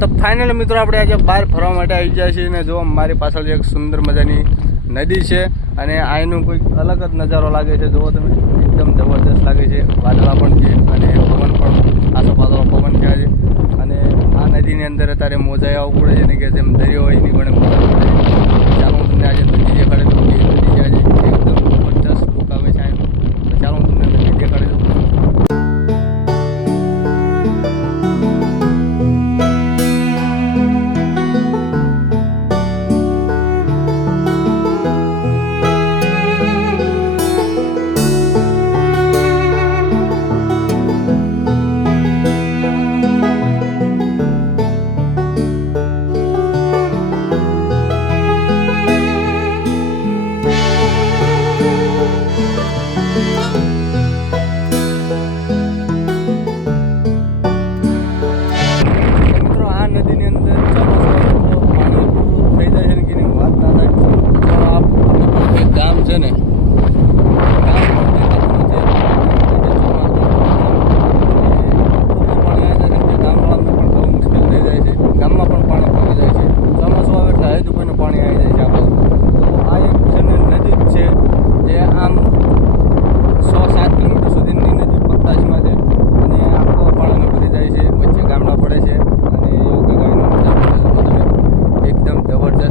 તો ફાઇનલ મિત્રો આપણે આજે બહાર ફરવા માટે આવી ગયા છીએ અને જો મારી પાછળ એક સુંદર મજાની નદી છે અને અહીંનો કોઈ અલગ જ નજારો લાગે છે. જુઓ તમે, એકદમ જબરદસ્ત લાગે છે. વાદળા પણ છે અને પવન પણ આસોપાસનો પવન છે આજે. અને આ નદીની અંદર અત્યારે મોજા આવવું પડે છે ને કે જેમ દરિયો હોય એની પણ મોજા પડે છે. ચાલો હું તમને આજે નદી દેખાડે તો એ નદી છે આજે એકદમ જબરદસ્ત લુક આવે છે અહીંનો. તો ચાલો હું તમને નદી દેખાડે દઉં.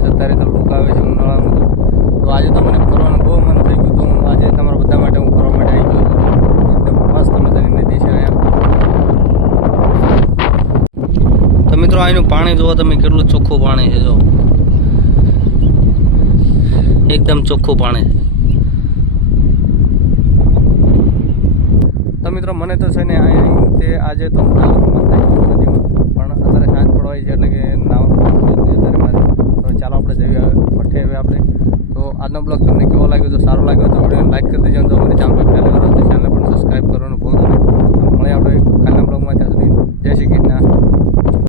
અત્યારે તો લુક આવે છે ઉનાળામાં. તો આજે તો મને ફરવાનું બહુ મન થઈ ગયું. તો હું આજે તમારા બધા માટે હું ફરવા માટે આવી ગયો છું. એકદમ મસ્ત મજાની નદી છે અહીંયા. તો મિત્રો અહીંનું પાણી જુઓ તમે, કેટલું ચોખ્ખું પાણી છે. જો એકદમ ચોખ્ખું પાણી છે. તો મિત્રો મને તો છે ને તે આજે તો નાવાનું મન થઈ ગયું નદીમાં, પણ અત્યારે સાંજ પડવાય છે એટલે કે નાવાનું અત્યારે મારે. તો ચાલો આપણે જઈએ પઠે હવે આપણે. તો આજનો બ્લોગ તમને કેવો લાગ્યો? જો સારો લાગ્યો તો